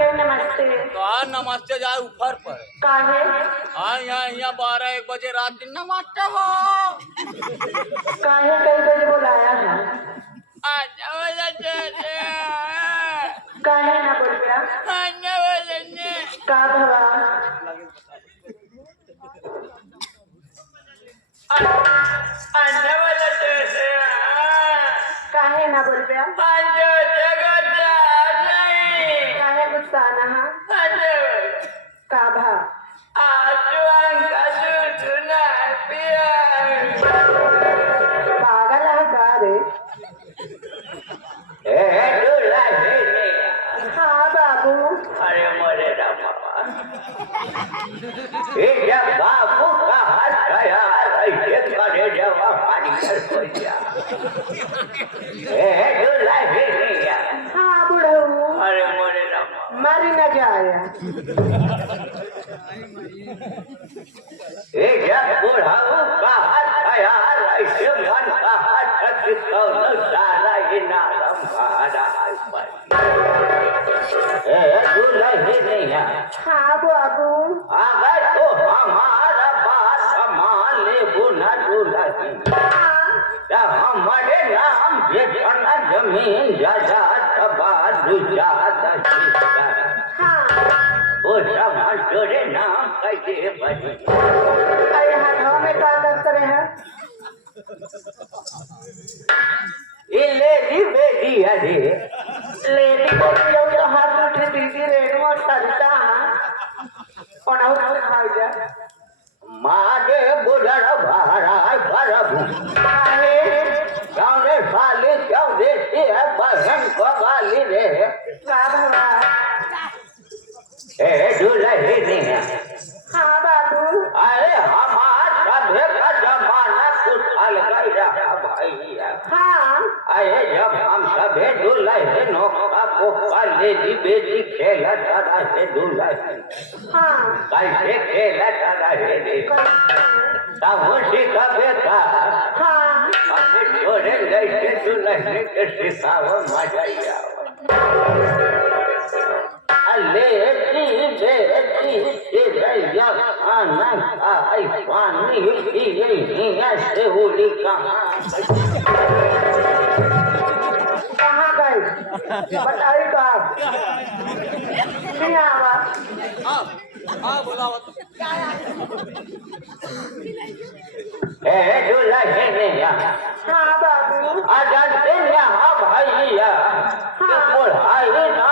के नमस्ते। कहा नमस्ते जाए ऊपर पर काहे? हाँ यहाँ 12-1 बजे रात दिन नमस्ते हो काहे कई बजे बुलाया है? काहे ना बोल बेटा? का भवा? काहे ना बोल बेटा? काहे गुस्सा ना हा? का भा? पागल है का रे? हाँ बाबू। अरे मोरे रामा जब बाबू का हाथ गया ऐसे करे जब पानी कर दिया हाँ बुढ़ऊ। अरे मोरे रामा मरी न जाए। जब बुढ़ाऊ का हाथ गया ऐसे मन का हाथ सारा ही नारम भाड़ा हाँ बाबू। अगर तो हमारा बात मान ले बुना दुल्हन हमारे नाम ये जमीन जायदाद हाँ। वो सब तेरे नाम कैसे बने? अरे हाथों में क्या करते रहे? ये लेडी बेटी अरे लेडी को जो हाथ उठे दीदी रेणु और सरिता और खाई जा मारे बुढ़र भाड़ा बरब क्यों साली क्यों देती है बहन को गाली रे भगवा। दुल्ही नहीं है। हाँ बाबू। अरे हमारा सभ्य का जमाना कुछ अलग ही रहा भाई। हाँ। अरे जब हम सभे दुल्हनों का लेडी बेटी खेला था से दुल्हन हाँ। कैसे खेला था तब उसी का बेटा हाँ। छोड़े जैसे दुल्हन के सिखाओ मजा ही आओ लेती बेटी रैया खाना खाई पानी पिए से उड़ी कहाँ गई बताई का नहीं आवा। हाँ बोलाओ हाँ बाबू। अजन यहाँ भैया बुढ़ाई ना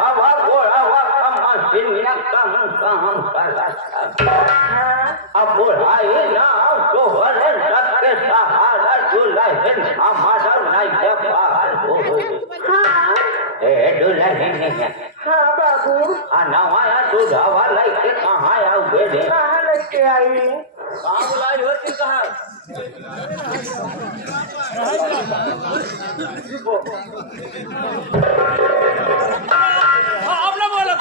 हवा गोढ़वा कमसिनिया कम करता अब बुढ़ाई ना तोहर सबके सहारा दुल्हन हमारा नहीं के पार हो हाँ। दुल्हन हाँ बाबू। नवाया दूधावा लेके कहाँ आओ बेटे? कहाँ लेके आई? कहाँ बुलाई होती कहाँ अब ना बोला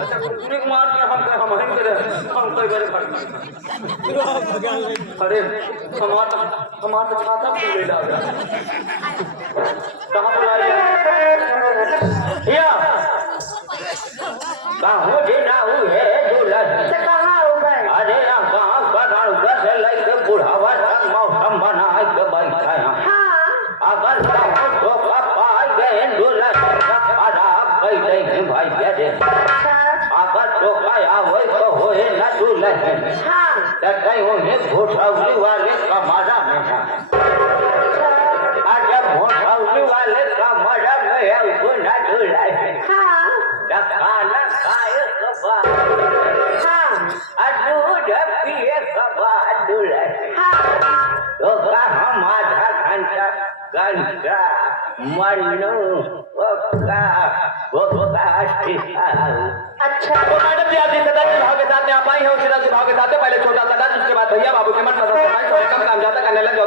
अच्छा कुछ मार के हम हम करे हम कई बार अरे हमारा तो खाता पूरे डाल गया कहाँ बुलाई या कहाँ जे ना हुए दुल्हन कहाँ हो गए? अरे यहाँ कहाँ कहाँ से लेके बुढ़ावा तक मौसम बना के बैठा है हाँ। अगर तो पाई गए दुल्हन खराब कई देंगे भाई दे अगर तो आया हो तो होए ना दुल्हन हाँ। कहीं होंगे घोषौली वाले कमरा में जब घोषौली वाले कमरा में है उसको ना दुल्हन हाँ। खाना खाए सब दूध पिए सब दुल्हन तो हम आधा घंटा मनु अच्छा। तो मैडम जी आज सदा विभाग के साथ में आप आई हैं उसी सदा विभाग के साथ पहले छोटा सा डांस उसके बाद भैया बाबू के मठ कम काम ज्यादा करने लगे